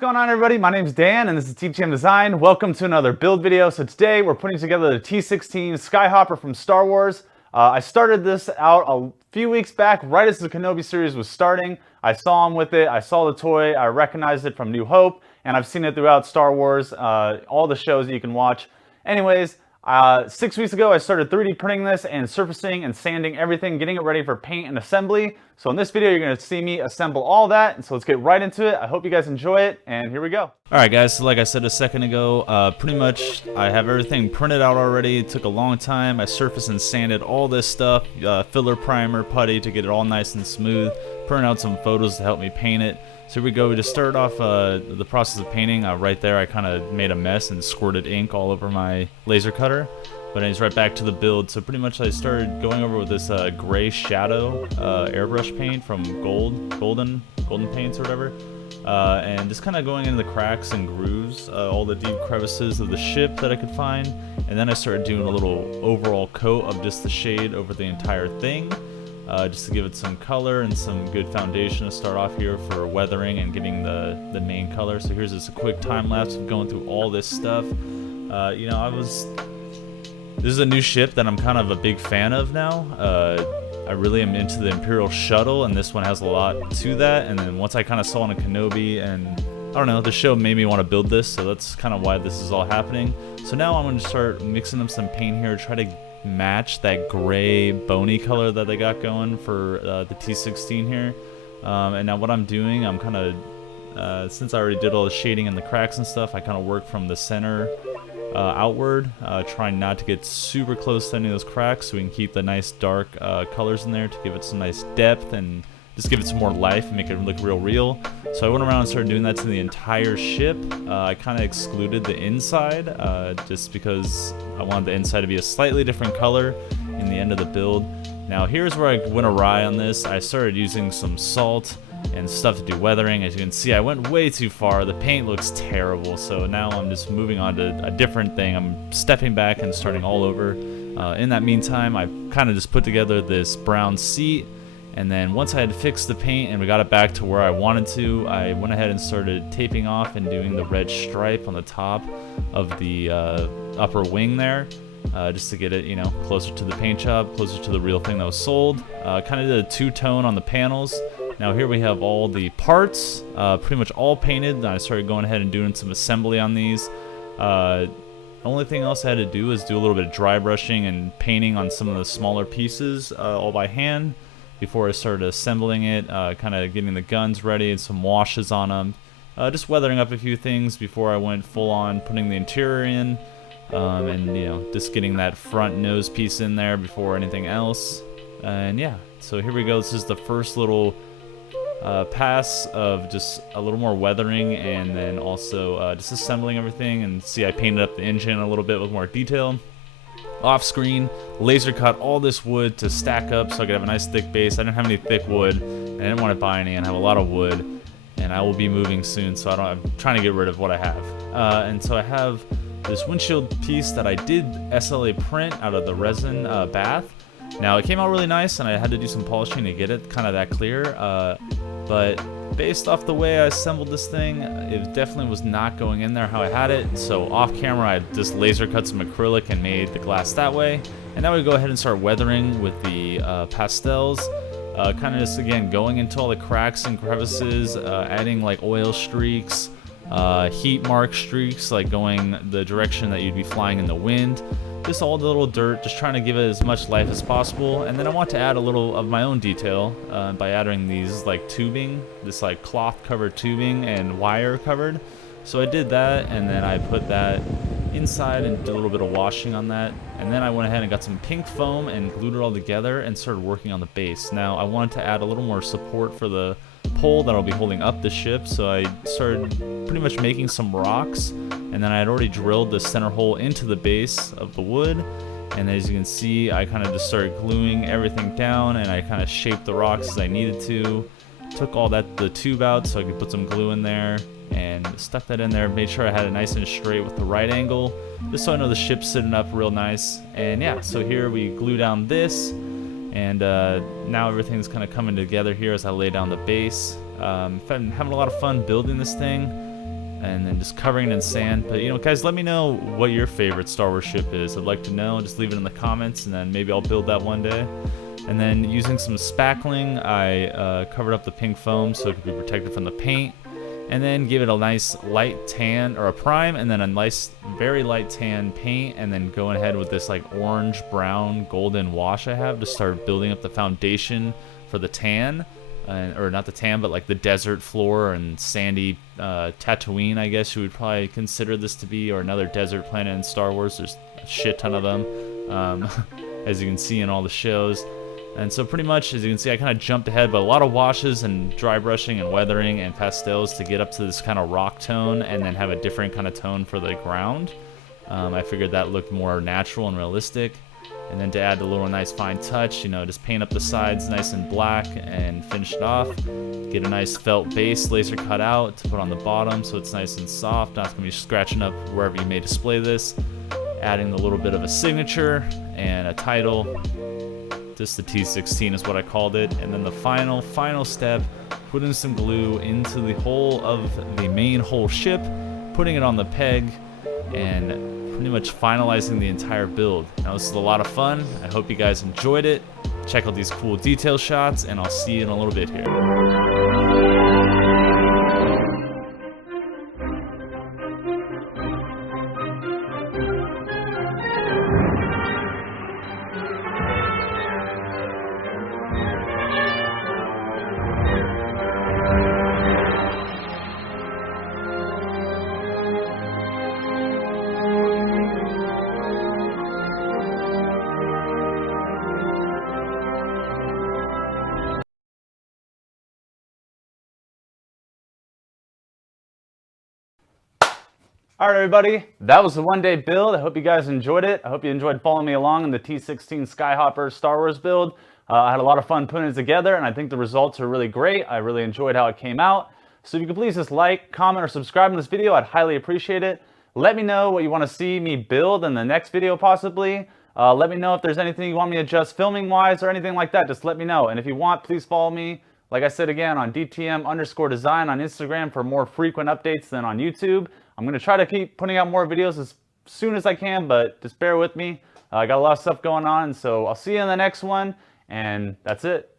going on, everybody? My name's Dan and this is TTM Design. Welcome to another build video. So today we're putting together the T-16 Skyhopper from Star Wars. I started this out a few weeks back, right as the Kenobi series was starting. I saw him with it, I saw the toy, I recognized it from New Hope, and I've seen it throughout Star Wars, all the shows that you can watch. Anyways, 6 weeks ago I started 3D printing this and surfacing and sanding everything, getting it ready for paint and assembly. So in this video you're going to see me assemble all that, and so let's get right into it. I hope you guys enjoy it, and here we go. Alright guys, so like I said a second ago, pretty much I have everything printed out already. It took a long time. I surfaced and sanded all this stuff, filler, primer, putty to get it all nice and smooth, printed out some photos to help me paint it. So here we go. We just started off the process of painting. Right there I kind of made a mess and squirted ink all over my laser cutter. But anyways, right back to the build. So pretty much I started going over with this gray shadow airbrush paint from golden paints or whatever. And just kind of going into the cracks and grooves, all the deep crevices of the ship that I could find. And then I started doing a little overall coat of just the shade over the entire thing. Just to give it some color and some good foundation to start off here for weathering and getting the main color. So here's just a quick time lapse of going through all this stuff. You know, this is a new ship that I'm kind of a big fan of now. I really am into the Imperial Shuttle, and this one has a lot to that. And then once I kind of saw on a Kenobi, and I don't know, the show made me want to build this, so that's kind of why this is all happening. So now I'm going to start mixing up some paint here, try to match that gray bony color that they got going for the T-16 here. And now what I'm doing, I'm kind of, since I already did all the shading and the cracks and stuff, I kind of work from the center outward, trying not to get super close to any of those cracks so we can keep the nice dark colors in there to give it some nice depth and just give it some more life and make it look real. So I went around and started doing that to the entire ship. I kind of excluded the inside just because I wanted the inside to be a slightly different color in the end of the build. Now here's where I went awry on this. I started using some salt and stuff to do weathering. As you can see, I went way too far. The paint looks terrible, so now I'm just moving on to a different thing. I'm stepping back and starting all over. In that meantime, I kind of just put together this brown seat, and then once I had fixed the paint and we got it back to where I wanted to, I went ahead and started taping off and doing the red stripe on the top of the upper wing there, just to get it, you know, closer to the paint job, closer to the real thing that was sold. Kind of did a two-tone on the panels. Now here we have all the parts, pretty much all painted, and I started going ahead and doing some assembly on these. Only thing else I had to do is do a little bit of dry brushing and painting on some of the smaller pieces, all by hand, before I started assembling it, kind of getting the guns ready and some washes on them. Just weathering up a few things before I went full on putting the interior in, and you know, just getting that front nose piece in there before anything else. And yeah, so here we go. This is the first little pass of just a little more weathering, and then also just assembling everything. And see, I painted up the engine a little bit with more detail. Off screen, laser cut all this wood to stack up so I could have a nice thick base. I didn't have any thick wood, and I didn't want to buy any, and have a lot of wood, and I will be moving soon, so I'm trying to get rid of what I have. And so I have this windshield piece that I did SLA print out of the resin bath. Now it came out really nice, and I had to do some polishing to get it kind of that clear, but based off the way I assembled this thing, it definitely was not going in there how I had it. So off camera I just laser cut some acrylic and made the glass that way. And now we go ahead and start weathering with the pastels, kind of just again going into all the cracks and crevices, adding like oil streaks, heat mark streaks, like going the direction that you'd be flying in the wind. Just all the little dirt, just trying to give it as much life as possible. And then I want to add a little of my own detail by adding these like tubing, this like cloth covered tubing and wire covered. So I did that, and then I put that inside and did a little bit of washing on that. And then I went ahead and got some pink foam and glued it all together and started working on the base. Now I wanted to add a little more support for the pole that I'll be holding up the ship, so I started pretty much making some rocks, and then I had already drilled the center hole into the base of the wood. And as you can see, I kind of just started gluing everything down, and I kind of shaped the rocks as I needed to. Took all the tube out so I could put some glue in there, and stuck that in there. Made sure I had it nice and straight with the right angle, just so I know the ship's sitting up real nice. And yeah, so here we glue down this, and now everything's kind of coming together here as I lay down the base. I'm having a lot of fun building this thing. and then just covering it in sand. But, you know, guys, let me know what your favorite Star Wars ship is. I'd like to know. Just leave it in the comments, and then maybe I'll build that one day. And then using some spackling, I covered up the pink foam so it could be protected from the paint. And then give it a nice light tan, or a prime, and then a nice, very light tan paint, and then going ahead with this like orange, brown, golden wash I have to start building up the foundation for the tan. Or not the tan, but like the desert floor and sandy Tatooine, I guess you would probably consider this to be, or another desert planet in Star Wars. There's a shit ton of them, as you can see in all the shows. And so pretty much, as you can see, I kind of jumped ahead, but a lot of washes and dry brushing and weathering and pastels to get up to this kind of rock tone and then have a different kind of tone for the ground. I figured that looked more natural and realistic. And then to add a little nice fine touch, you know, just paint up the sides nice and black and finish it off. Get a nice felt base laser cut out to put on the bottom so it's nice and soft, not going to be scratching up wherever you may display this. Adding a little bit of a signature and a title. Just the T-16 is what I called it. And then the final step, putting some glue into the whole of the main whole ship, putting it on the peg, and pretty much finalizing the entire build. Now this is a lot of fun. I hope you guys enjoyed it. Check out these cool detail shots, and I'll see you in a little bit here. All right, everybody, that was the one-day build. I hope you guys enjoyed it. I hope you enjoyed following me along in the T-16 Skyhopper Star Wars build. I had a lot of fun putting it together, and I think the results are really great. I really enjoyed how it came out. So if you could please just like, comment, or subscribe to this video, I'd highly appreciate it. Let me know what you want to see me build in the next video, possibly. Let me know if there's anything you want me to adjust filming-wise or anything like that. Just let me know. And if you want, please follow me, like I said again, on DTM_design on Instagram for more frequent updates than on YouTube. I'm going to try to keep putting out more videos as soon as I can, but just bear with me. I got a lot of stuff going on, so I'll see you in the next one, and that's it.